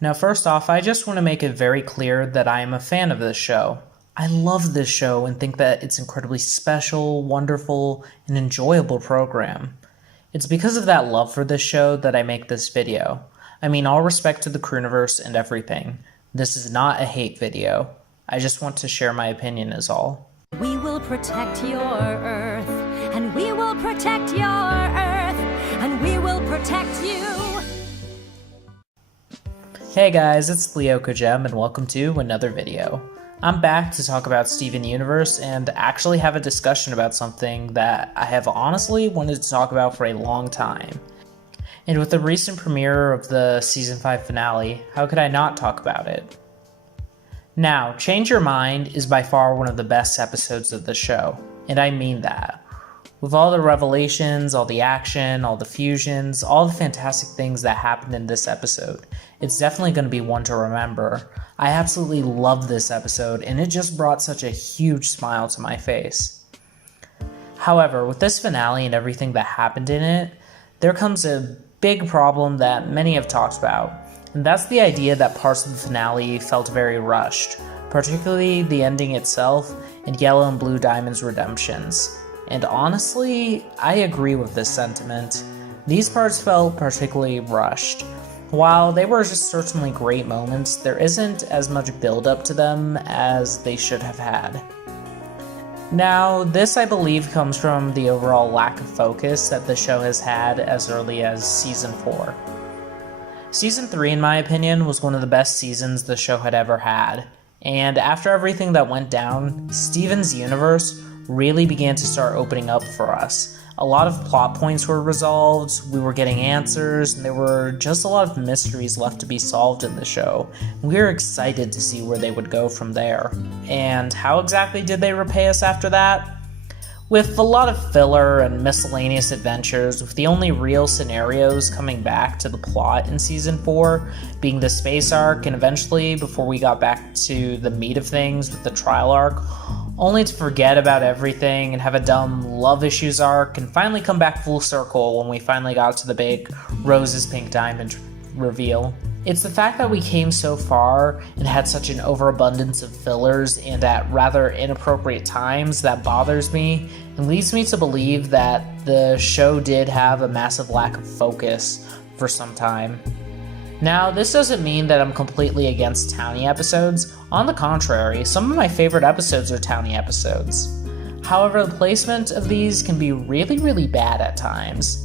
Now, first off, I just want to make it very clear that I am a fan of this show. I love this show and think that it's incredibly special, wonderful, and enjoyable program. It's because of that love for this show that I make this video. I mean, all respect to the Crewniverse and everything. This is not a hate video. I just want to share my opinion is all. We will protect your Earth, and we will protect your Earth, and we will protect you. Hey guys, it's Leo Kojem and welcome to another video. I'm back to talk about Steven Universe and actually have a discussion about something that I have honestly wanted to talk about for a long time. And with the recent premiere of the Season 5 finale, how could I not talk about it? Now, Change Your Mind is by far one of the best episodes of the show, and I mean that. With all the revelations, all the action, all the fusions, all the fantastic things that happened in this episode, it's definitely going to be one to remember. I absolutely love this episode, and it just brought such a huge smile to my face. However, with this finale and everything that happened in it, there comes a big problem that many have talked about, and that's the idea that parts of the finale felt very rushed, particularly the ending itself and Yellow and Blue Diamond's redemptions. And honestly, I agree with this sentiment. These parts felt particularly rushed. While they were just certainly great moments, there isn't as much build-up to them as they should have had. Now, this I believe comes from the overall lack of focus that the show has had as early as Season 4. Season 3, in my opinion, was one of the best seasons the show had ever had, and after everything that went down, Steven's universe really began to start opening up for us. A lot of plot points were resolved, we were getting answers, and there were just a lot of mysteries left to be solved in the show. We were excited to see where they would go from there. And how exactly did they repay us after that? With a lot of filler and miscellaneous adventures, with the only real scenarios coming back to the plot in Season 4 being the space arc, and eventually, before we got back to the meat of things with the trial arc, only to forget about everything and have a dumb love issues arc, and finally come back full circle when we finally got to the big Rose's Pink Diamond reveal. It's the fact that we came so far and had such an overabundance of fillers and at rather inappropriate times that bothers me and leads me to believe that the show did have a massive lack of focus for some time. Now, this doesn't mean that I'm completely against Townie episodes. On the contrary, some of my favorite episodes are Townie episodes. However, the placement of these can be really bad at times.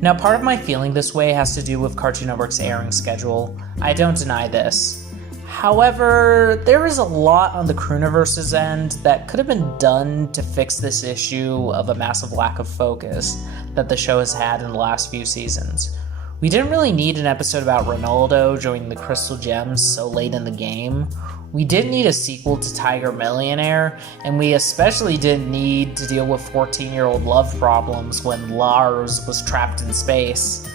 Now, part of my feeling this way has to do with Cartoon Network's airing schedule. I don't deny this. However, there is a lot on the Crewniverse's end that could have been done to fix this issue of a massive lack of focus that the show has had in the last few seasons. We didn't really need an episode about Ronaldo joining the Crystal Gems so late in the game. We didn't need a sequel to Tiger Millionaire, and we especially didn't need to deal with 14-year-old love problems when Lars was trapped in space.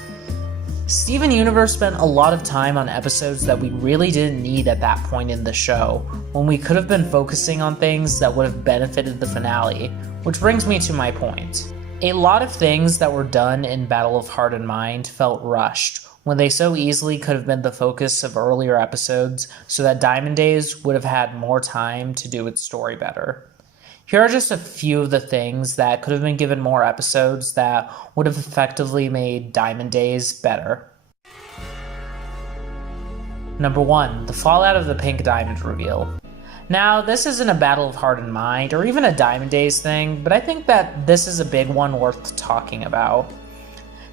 Steven Universe spent a lot of time on episodes that we really didn't need at that point in the show, when we could have been focusing on things that would have benefited the finale, which brings me to my point. A lot of things that were done in Battle of Heart and Mind felt rushed, when they so easily could have been the focus of earlier episodes so that Diamond Days would have had more time to do its story better. Here are just a few of the things that could have been given more episodes that would have effectively made Diamond Days better. Number 1, the fallout of the Pink Diamond reveal. Now, this isn't a Battle of Heart and Mind or even a Diamond Days thing, but I think that this is a big one worth talking about.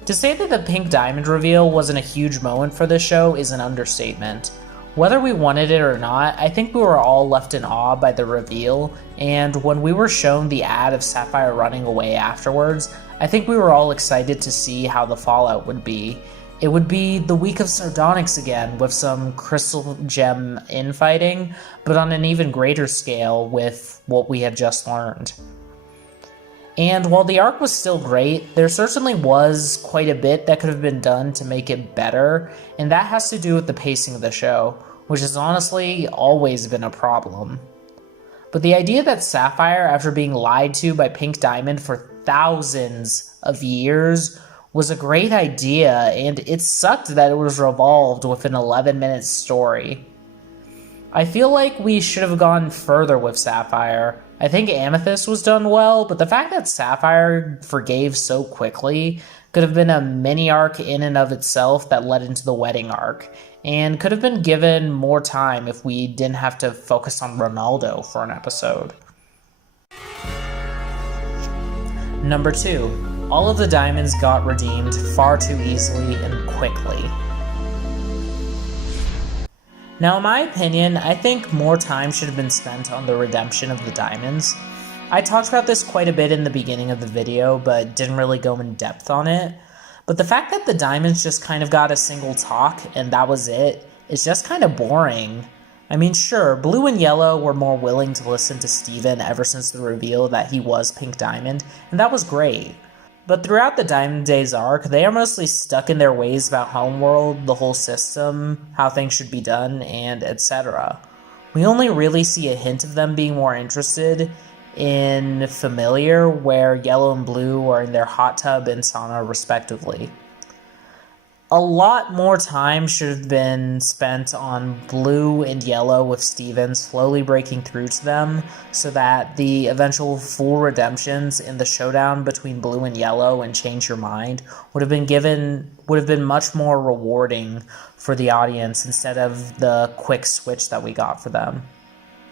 To say that the Pink Diamond reveal wasn't a huge moment for this show is an understatement. Whether we wanted it or not, I think we were all left in awe by the reveal, and when we were shown the ad of Sapphire running away afterwards, I think we were all excited to see how the fallout would be. It would be the week of Sardonyx again, with some Crystal Gem infighting, but on an even greater scale with what we had just learned. And while the arc was still great, there certainly was quite a bit that could have been done to make it better, and that has to do with the pacing of the show, which has honestly always been a problem. But the idea that Sapphire, after being lied to by Pink Diamond for thousands of years, was a great idea, and it sucked that it was revolved with an 11-minute story. I feel like we should have gone further with Sapphire. I think Amethyst was done well, but the fact that Sapphire forgave so quickly could have been a mini arc in and of itself that led into the wedding arc, and could have been given more time if we didn't have to focus on Ronaldo for an episode. Number 2. All of the diamonds got redeemed far too easily and quickly. Now, in my opinion, I think more time should have been spent on the redemption of the diamonds. I talked about this quite a bit in the beginning of the video, but didn't really go in depth on it. But the fact that the diamonds just kind of got a single talk and that was it is just kind of boring. I mean, sure, Blue and Yellow were more willing to listen to Steven ever since the reveal that he was Pink Diamond, and that was great. But throughout the Diamond Days arc, they are mostly stuck in their ways about Homeworld, the whole system, how things should be done, and etc. We only really see a hint of them being more interested in Familiar, where Yellow and Blue are in their hot tub and sauna respectively. A lot more time should have been spent on Blue and Yellow with Steven slowly breaking through to them so that the eventual full redemptions in the showdown between Blue and Yellow and Change Your Mind would have been much more rewarding for the audience instead of the quick switch that we got for them.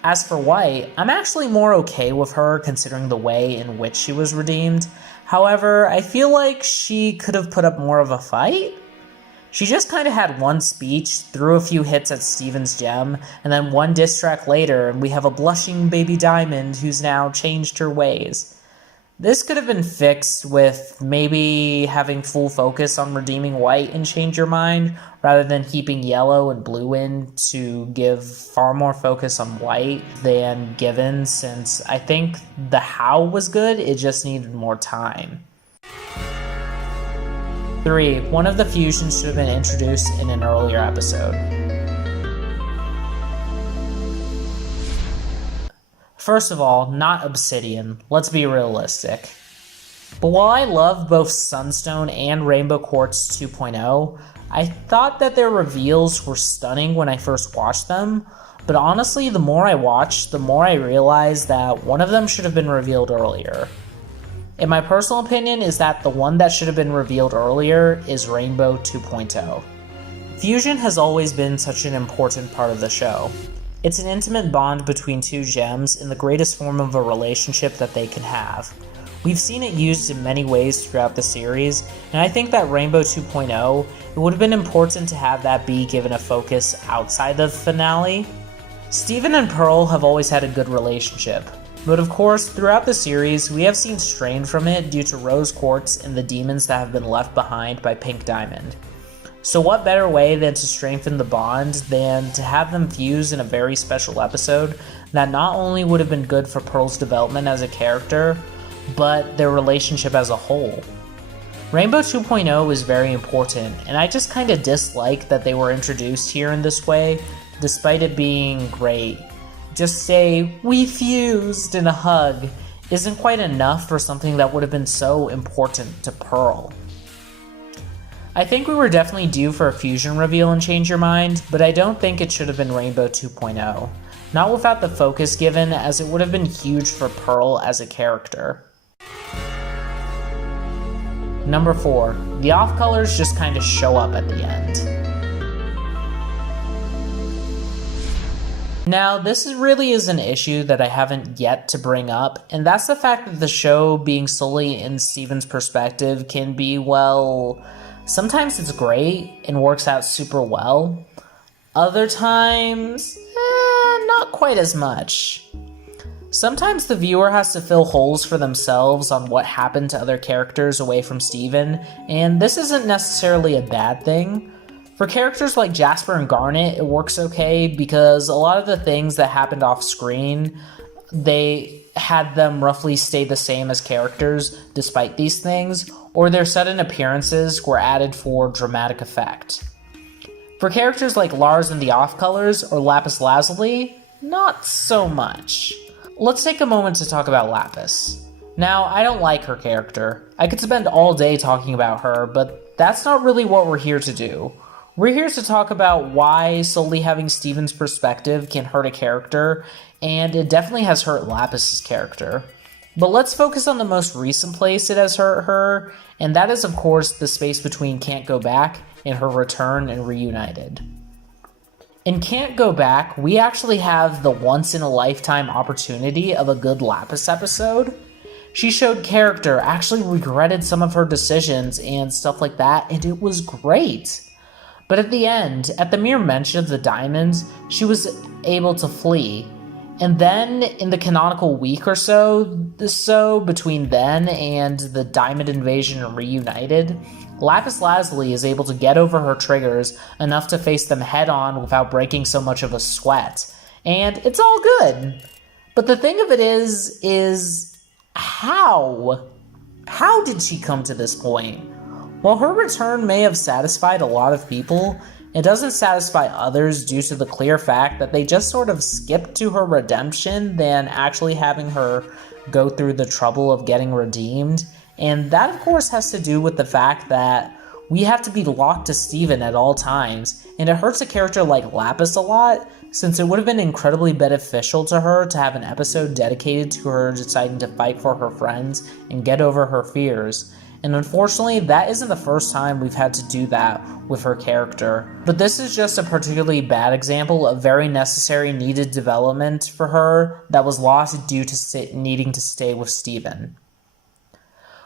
As for White, I'm actually more okay with her considering the way in which she was redeemed. However, I feel like she could have put up more of a fight. She just kind of had one speech, threw a few hits at Steven's gem, and then one diss track later, and we have a blushing baby diamond who's now changed her ways. This could have been fixed with maybe having full focus on redeeming White and Change Your Mind, rather than keeping Yellow and Blue in to give far more focus on White than given, since I think the how was good, it just needed more time. 3. One of the fusions should have been introduced in an earlier episode. First of all, not Obsidian. Let's be realistic. But while I love both Sunstone and Rainbow Quartz 2.0, I thought that their reveals were stunning when I first watched them, but honestly, the more I watched, the more I realized that one of them should have been revealed earlier. In my personal opinion is that the one that should have been revealed earlier is Rainbow 2.0. Fusion has always been such an important part of the show. It's an intimate bond between two gems in the greatest form of a relationship that they can have. We've seen it used in many ways throughout the series, and I think that Rainbow 2.0, it would have been important to have that be given a focus outside the finale. Steven and Pearl have always had a good relationship. But of course, throughout the series, we have seen strain from it due to Rose Quartz and the demons that have been left behind by Pink Diamond. So what better way than to strengthen the bond than to have them fuse in a very special episode that not only would have been good for Pearl's development as a character, but their relationship as a whole. Rainbow 2.0 is very important, and I just kinda dislike that they were introduced here in this way, despite it being great. Just say, "we fused" in a hug isn't quite enough for something that would have been so important to Pearl. I think we were definitely due for a fusion reveal in Change Your Mind, but I don't think it should have been Rainbow 2.0. Not without the focus given, as it would have been huge for Pearl as a character. Number 4. The off-colors just kinda show up at the end. Now, this really is an issue that I haven't yet to bring up, and that's the fact that the show being solely in Steven's perspective can be, well, sometimes it's great and works out super well. Other times, not quite as much. Sometimes the viewer has to fill holes for themselves on what happened to other characters away from Steven, and this isn't necessarily a bad thing. For characters like Jasper and Garnet, it works okay because a lot of the things that happened off screen, they had them roughly stay the same as characters despite these things, or their sudden appearances were added for dramatic effect. For characters like Lars and the Off-Colors or Lapis Lazuli, not so much. Let's take a moment to talk about Lapis. Now, I don't like her character. I could spend all day talking about her, but that's not really what we're here to do. We're here to talk about why solely having Steven's perspective can hurt a character, and it definitely has hurt Lapis's character. But let's focus on the most recent place it has hurt her, and that is, of course, the space between Can't Go Back and her return and Reunited. In Can't Go Back, we actually have the once-in-a-lifetime opportunity of a good Lapis episode. She showed character, actually regretted some of her decisions and stuff like that, and it was great. But at the end, at the mere mention of the diamonds, she was able to flee. And then, in the canonical week or so between then and the Diamond Invasion and Reunited, Lapis Lazuli is able to get over her triggers enough to face them head-on without breaking so much of a sweat. And it's all good. But the thing of it is how? How did she come to this point? While her return may have satisfied a lot of people, it doesn't satisfy others due to the clear fact that they just sort of skipped to her redemption than actually having her go through the trouble of getting redeemed. And that, of course, has to do with the fact that we have to be locked to Steven at all times, and it hurts a character like Lapis a lot, since it would have been incredibly beneficial to her to have an episode dedicated to her deciding to fight for her friends and get over her fears. And unfortunately, that isn't the first time we've had to do that with her character. But this is just a particularly bad example of very necessary needed development for her that was lost due to needing to stay with Steven.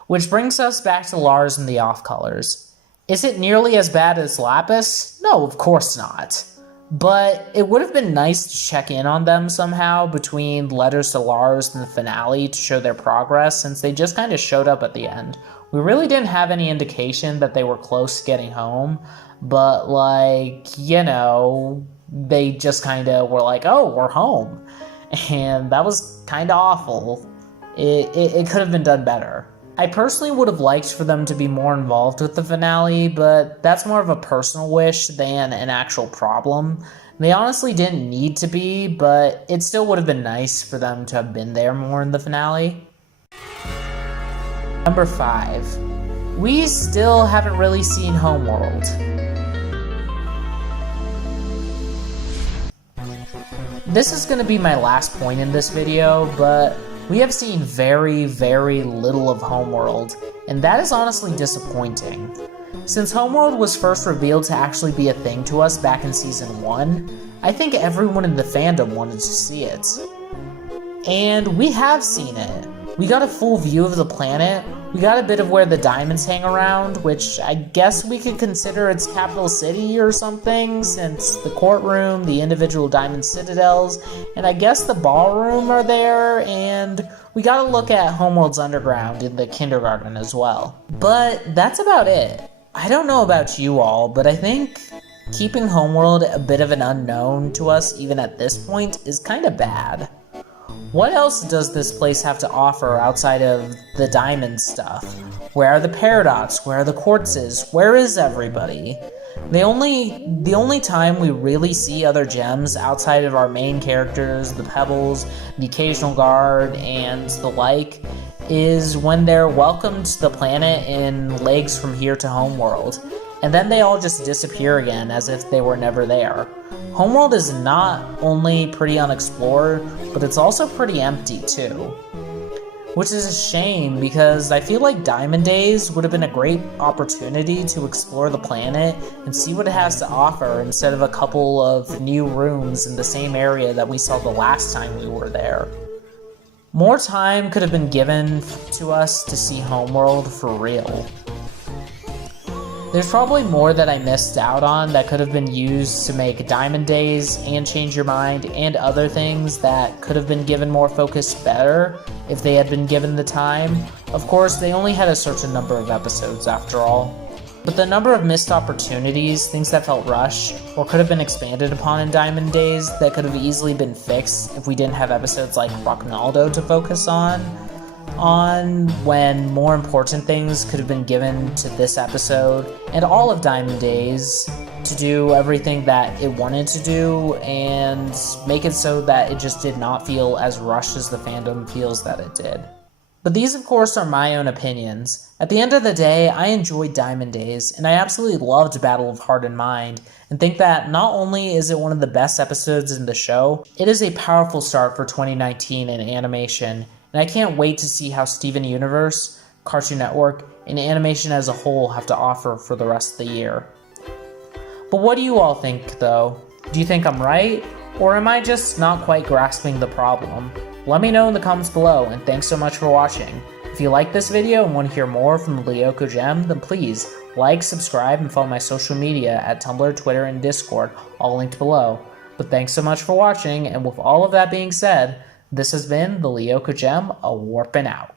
Which brings us back to Lars and the off-colors. Is it nearly as bad as Lapis? No, of course not. But it would have been nice to check in on them somehow between Letters to Lars and the finale to show their progress, since they just kind of showed up at the end. We really didn't have any indication that they were close to getting home, but they just kind of were like, oh, we're home. And that was kind of awful. It could have been done better. I personally would have liked for them to be more involved with the finale, but that's more of a personal wish than an actual problem. They honestly didn't need to be, but it still would have been nice for them to have been there more in the finale. Number 5. We still haven't really seen Homeworld. This is going to be my last point in this video, but we have seen very, very little of Homeworld, and that is honestly disappointing. Since Homeworld was first revealed to actually be a thing to us back in Season 1, I think everyone in the fandom wanted to see it. And we have seen it. We got a full view of the planet, we got a bit of where the diamonds hang around, which I guess we could consider its capital city or something, since the courtroom, the individual diamond citadels, and I guess the ballroom are there, and we got a look at Homeworld's underground in the kindergarten as well. But that's about it. I don't know about you all, but I think keeping Homeworld a bit of an unknown to us even at this point is kind of bad. What else does this place have to offer outside of the diamond stuff? Where are the paradox? Where are the quartzes? Where is everybody? The only time we really see other gems outside of our main characters, the pebbles, the occasional guard, and the like, is when they're welcomed to the planet in Legs from Here to Homeworld, and then they all just disappear again as if they were never there. Homeworld is not only pretty unexplored, but it's also pretty empty too. Which is a shame, because I feel like Diamond Days would have been a great opportunity to explore the planet and see what it has to offer instead of a couple of new rooms in the same area that we saw the last time we were there. More time could have been given to us to see Homeworld for real. There's probably more that I missed out on that could have been used to make Diamond Days and Change Your Mind and other things that could have been given more focus better if they had been given the time. Of course, they only had a certain number of episodes after all. But the number of missed opportunities, things that felt rushed, or could have been expanded upon in Diamond Days that could have easily been fixed if we didn't have episodes like Rocknaldo to focus on when more important things could have been given to this episode and all of Diamond Days to do everything that it wanted to do and make it so that it just did not feel as rushed as the fandom feels that it did. But these, of course, are my own opinions. At the end of the day, I enjoyed Diamond Days, and I absolutely loved Battle of Heart and Mind, and think that not only is it one of the best episodes in the show, it is a powerful start for 2019 in animation, and I can't wait to see how Steven Universe, Cartoon Network, and animation as a whole have to offer for the rest of the year. But what do you all think, though? Do you think I'm right? Or am I just not quite grasping the problem? Let me know in the comments below, and thanks so much for watching. If you like this video and want to hear more from the Lyoko Gem, then please like, subscribe, and follow my social media at Tumblr, Twitter, and Discord, all linked below. But thanks so much for watching, and with all of that being said, this has been the Lyoko Gem, a warping out.